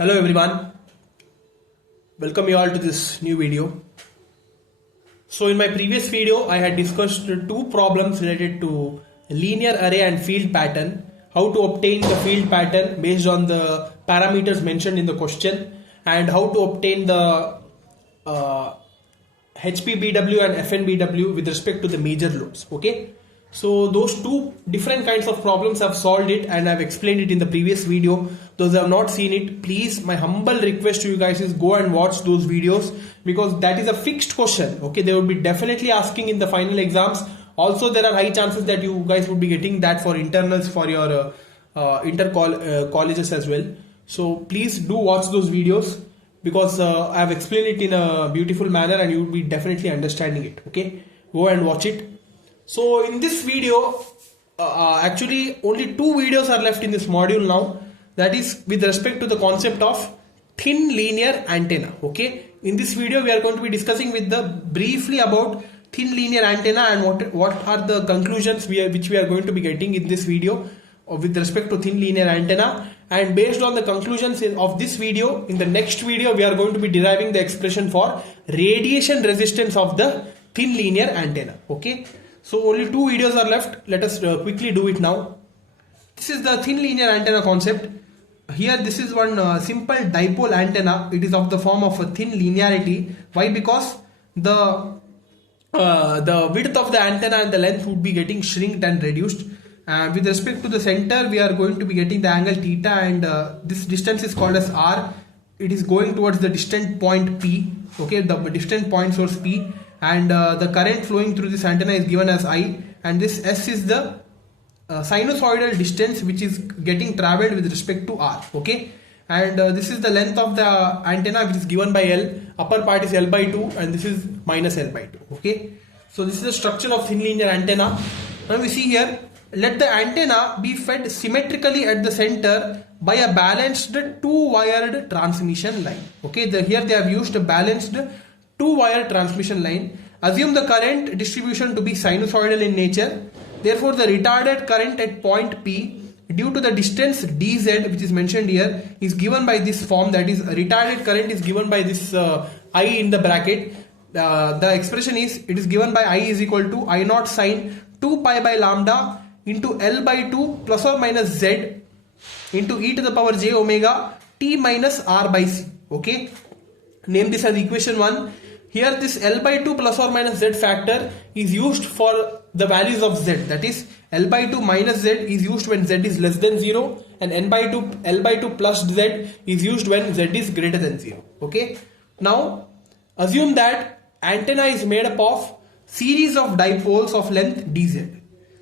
Hello everyone, welcome you all to this new video. So in my previous video I had discussed two problems related to linear array and field pattern, how to obtain the field pattern based on the parameters mentioned in the question, and how to obtain the HPBW and FNBW with respect to the major loads. Okay, so those two different kinds of problems I've solved it and I've explained it in the previous video. Those who have not seen it, please, my humble request to you guys is go and watch those videos, because that is a fixed question. Okay, they will be definitely asking in the final exams. Also, there are high chances that you guys would be getting that for internals for your colleges as well. So please do watch those videos, because I have explained it in a beautiful manner and you will be definitely understanding it. Okay, go and watch it. So in this video, actually only two videos are left in this module now. That is with respect to the concept of thin linear antenna. Okay, in this video we are going to be discussing briefly about thin linear antenna and what are the conclusions which we are going to be getting in this video with respect to thin linear antenna. And based on the conclusions of this video, in the next video we are going to be deriving the expression for radiation resistance of the thin linear antenna. Okay, so only two videos are left. Let us quickly do it now. This is the thin linear antenna concept. Here this is one simple dipole antenna. It is of the form of a thin linearity. Why? Because the width of the antenna and the length would be getting shrinked and reduced. With respect to the center, we are going to be getting the angle theta, and this distance is called as r. It is going towards the distant point P. Okay, the distant point source P, and the current flowing through this antenna is given as I, and this S is the sinusoidal distance which is getting traveled with respect to r. Okay, and this is the length of the antenna, which is given by L. Upper part is L by 2 and this is minus L by 2. Okay, so this is the structure of thin linear antenna. Now we see here, let the antenna be fed symmetrically at the center by a balanced two-wired transmission line. Okay, here they have used a balanced two-wire transmission line. Assume the current distribution to be sinusoidal in nature. Therefore, the retarded current at point P, due to the distance dz, which is mentioned here, is given by this form. That is, retarded current is given by this I in the bracket. The expression is, it is given by I is equal to I naught sine 2 pi by lambda into L by 2 plus or minus Z into e to the power j omega t minus r by c. Okay, name this as equation 1. Here this L by 2 plus or minus Z factor is used for the values of Z. That is, L by 2 minus Z is used when Z is less than 0, and L by 2 plus Z is used when Z is greater than 0. Okay, now assume that antenna is made up of series of dipoles of length dz.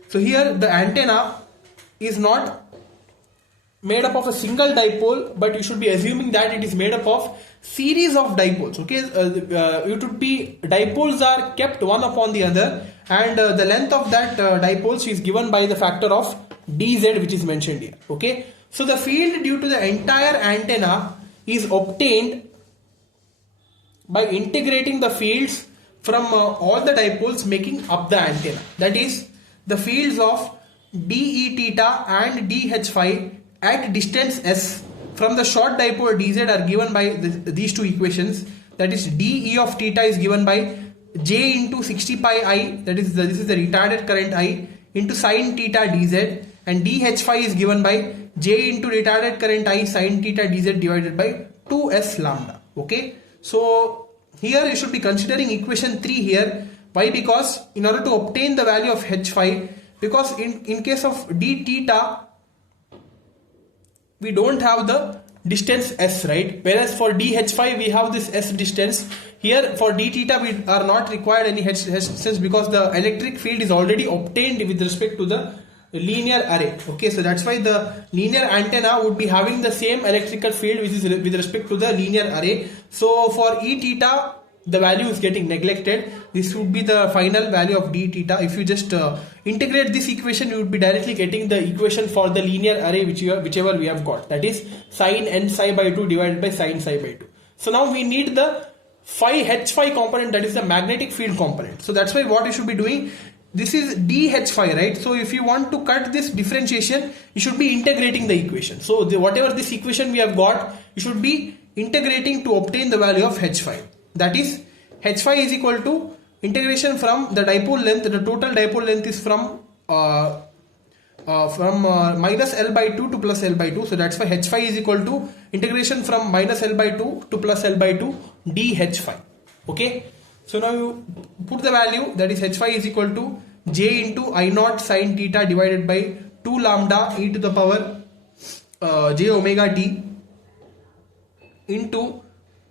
So here the antenna is not made up of a single dipole, but you should be assuming that it is made up of series of dipoles. Okay, it would be dipoles are kept one upon the other, and the length of that dipoles is given by the factor of dz, which is mentioned here. Okay, so the field due to the entire antenna is obtained by integrating the fields from all the dipoles making up the antenna. That is, the fields of dE theta and dH phi at distance s from the short dipole dz are given by these two equations. That is, dE of theta is given by j into 60 pi I, that is this is the retarded current I, into sin theta dz, and dH phi is given by j into retarded current I sin theta dz divided by 2s lambda. Okay, so here you should be considering equation 3 here. Why? Because in order to obtain the value of h phi, because in case of d theta we don't have the distance s, right? Whereas for dH phi we have this s distance. Here for d theta we are not required any h distance, because the electric field is already obtained with respect to the linear array. Okay, so that's why the linear antenna would be having the same electrical field which is with respect to the linear array. So for e theta the value is getting neglected. This would be the final value of d theta. If you just integrate this equation, you would be directly getting the equation for the linear array whichever we have got. That is sin n psi by 2 divided by sin psi by 2. So now we need the h phi component, that is the magnetic field component. So that's why what you should be doing, this is dH phi, right? So if you want to cut this differentiation, you should be integrating the equation. So whatever this equation we have got, you should be integrating to obtain the value of H phi. That is, H phi is equal to integration from the dipole length. The total dipole length is from minus L by 2 to plus L by 2. So that's why H phi is equal to integration from minus L by 2 to plus L by 2 dH phi. Okay. So now you put the value, that is H phi is equal to J into I naught sin theta divided by 2 lambda e to the power j omega t into,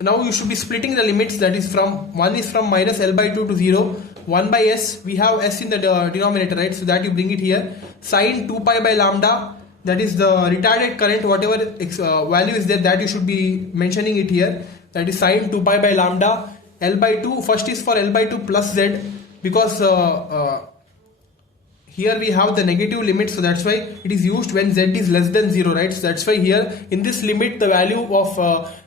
now you should be splitting the limits, that is from, one is from minus L by 2 to 0, 1 by S, we have S in the denominator, right? So that you bring it here, sin 2 pi by lambda, that is the retarded current, whatever value is there, that you should be mentioning it here, that is sin 2 pi by lambda. L by 2, first is for L by 2 plus Z, because here we have the negative limit, so that's why it is used when Z is less than 0, right? So that's why here in this limit the value of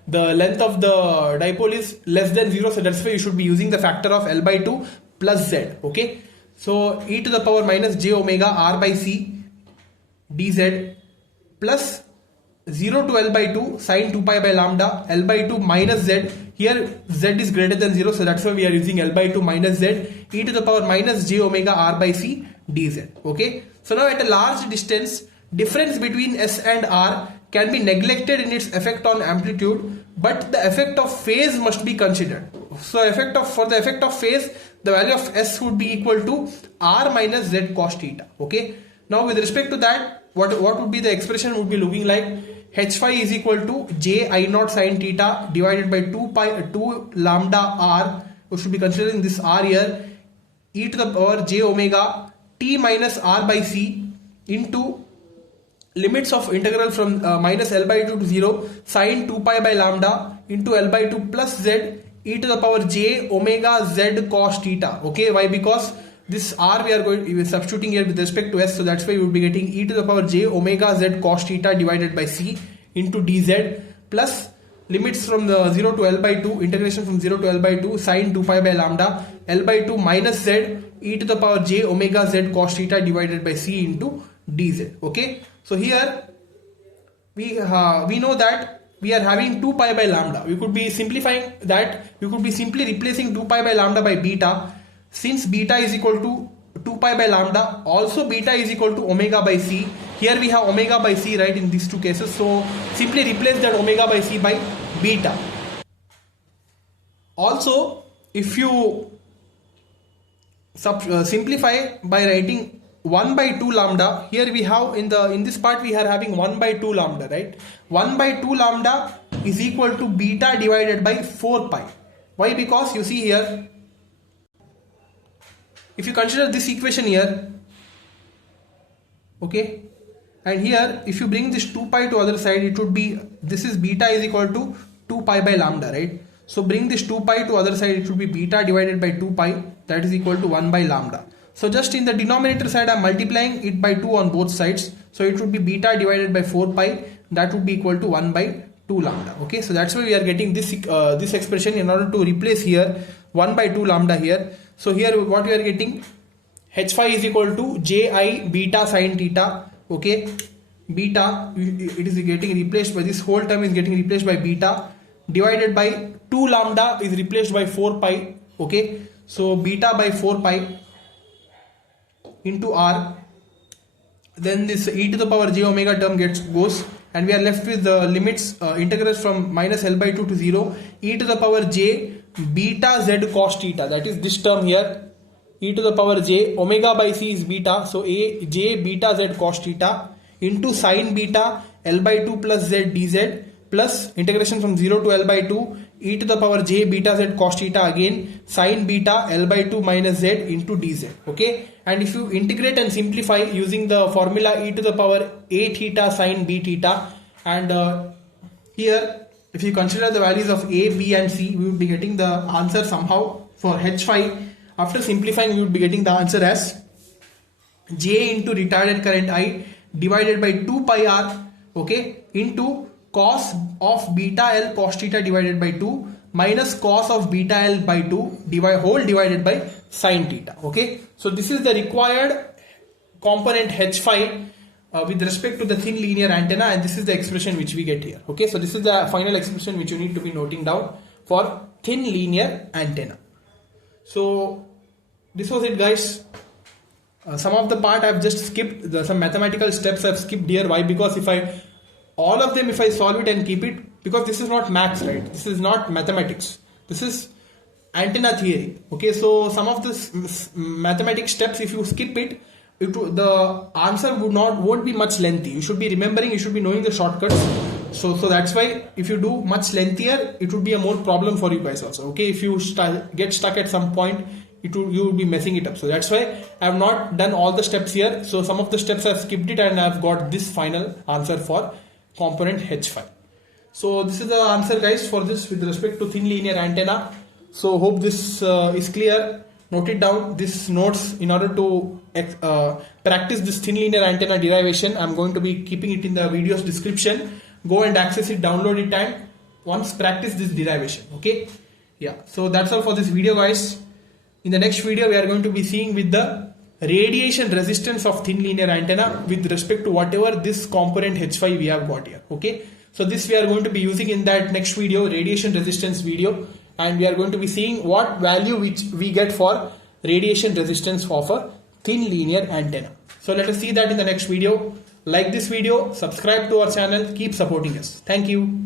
the length of the dipole is less than 0, so that's why you should be using the factor of L by 2 plus Z. Okay, so e to the power minus j omega r by c dz plus 0 to L by 2 sin 2 pi by lambda L by 2 minus Z. Here Z is greater than 0, so that's why we are using L by 2 minus Z e to the power minus j omega r by c dz. Okay, so now at a large distance, difference between S and R can be neglected in its effect on amplitude, but the effect of phase must be considered. So for the effect of phase, the value of S would be equal to R minus Z cos theta. Okay, now with respect to that, what would be the expression would be looking like? H phi is equal to j I naught sin theta divided by 2 lambda r. We should be considering this r here, e to the power j omega t minus r by c into limits of integral from minus L by 2 to 0 sin 2 pi by lambda into L by 2 plus z e to the power j omega z cos theta. Okay, why? Because this r we are substituting here with respect to S, so that's why we will be getting e to the power j omega z cos theta divided by c into dz plus limits from the 0 to L by 2, integration from 0 to L by 2 sin 2 pi by lambda L by 2 minus z e to the power j omega z cos theta divided by c into dz. Okay, so here we know that we are having 2 pi by lambda. We could be simplifying that. We could be simply replacing 2 pi by lambda by beta. Since beta is equal to 2 pi by lambda, also beta is equal to omega by c. Here we have omega by c, right, in these two cases. So simply replace that omega by c by beta. Also, if you simplify by writing 1 by 2 lambda, here we have in this part we are having 1 by 2 lambda, right? 1 by 2 lambda is equal to beta divided by 4 pi. Why? Because you see here, if you consider this equation here, okay, and here if you bring this 2 pi to other side, it would be, this is beta is equal to 2 pi by lambda, right? So bring this 2 pi to other side, it would be beta divided by 2 pi, that is equal to 1 by lambda. So just in the denominator side I am multiplying it by 2 on both sides, so it would be beta divided by 4 pi, that would be equal to 1 by 2 lambda. Okay, so that's why we are getting this this expression in order to replace here 1 by 2 lambda here. So here what we are getting, H phi is equal to j I beta sin theta. Okay, beta, it is getting replaced by, this whole term is getting replaced by beta divided by 2 lambda is replaced by 4 pi. Okay, so beta by 4 pi into r, then this e to the power j omega term goes, and we are left with the limits integrals from minus L by 2 to 0 e to the power j beta z cos theta, that is this term here, e to the power j omega by c is beta, so a j beta z cos theta into sin beta L by 2 plus z dz plus integration from 0 to L by 2 e to the power j beta z cos theta again sin beta L by 2 minus z into dz. Okay, and if you integrate and simplify using the formula e to the power a theta sin b theta, and here if you consider the values of a, b and c, we will be getting the answer somehow for H phi. After simplifying, we would be getting the answer as J into retarded current I divided by 2 pi r, okay, into cos of beta L cos theta divided by 2, minus cos of beta L by 2 divided by sin theta. Okay, so this is the required component H phi with respect to the thin linear antenna, and this is the expression which we get here. Okay, so this is the final expression which you need to be noting down for thin linear antenna. So this was it, guys. Some of the part I've just skipped, some mathematical steps I've skipped here. Why? Because if I solve it and keep it, because this is not maths, right? This is not mathematics. This is antenna theory. Okay, so some of this mathematics steps, if you skip it, the answer won't be much lengthy. You should be remembering, you should be knowing the shortcuts. So that's why if you do much lengthier, it would be a more problem for you guys also. Okay, if you get stuck at some point, you will be messing it up. So that's why I have not done all the steps here. So some of the steps I've skipped it, and I've got this final answer for component H phi. So this is the answer, guys, for this with respect to thin linear antenna. So hope this is clear. Note it down, this notes, in order to practice this thin linear antenna derivation. I'm going to be keeping it in the video's description. Go and access it, download it, and once practice this derivation. Okay, yeah, so that's all for this video, guys. In the next video, we are going to be seeing with the radiation resistance of thin linear antenna with respect to whatever this component H phi we have got here. Okay, so this we are going to be using in that next video, radiation resistance video, and we are going to be seeing what value which we get for radiation resistance of a thin linear antenna. So let us see that in the next video. Like this video, subscribe to our channel, keep supporting us. Thank you.